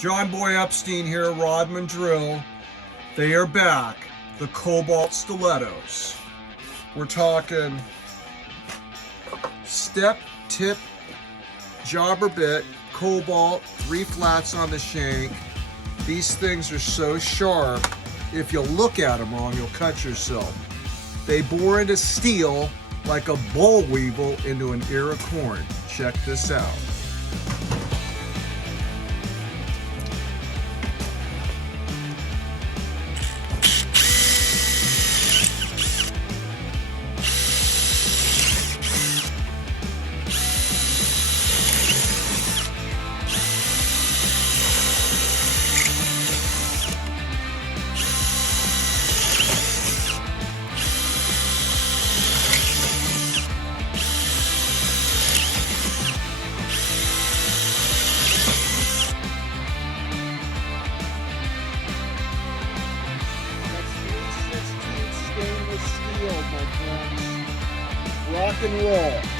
John Boy Epstein here, Rodman Drill. They are back. The Cobalt Stilettos. We're talking step, tip, jobber bit, Cobalt, 3 flats on the shank. These things are so sharp, if you look at them wrong, you'll cut yourself. They bore into steel like a boll weevil into an ear of corn. Check this out. Steel, my friends. Rock and roll.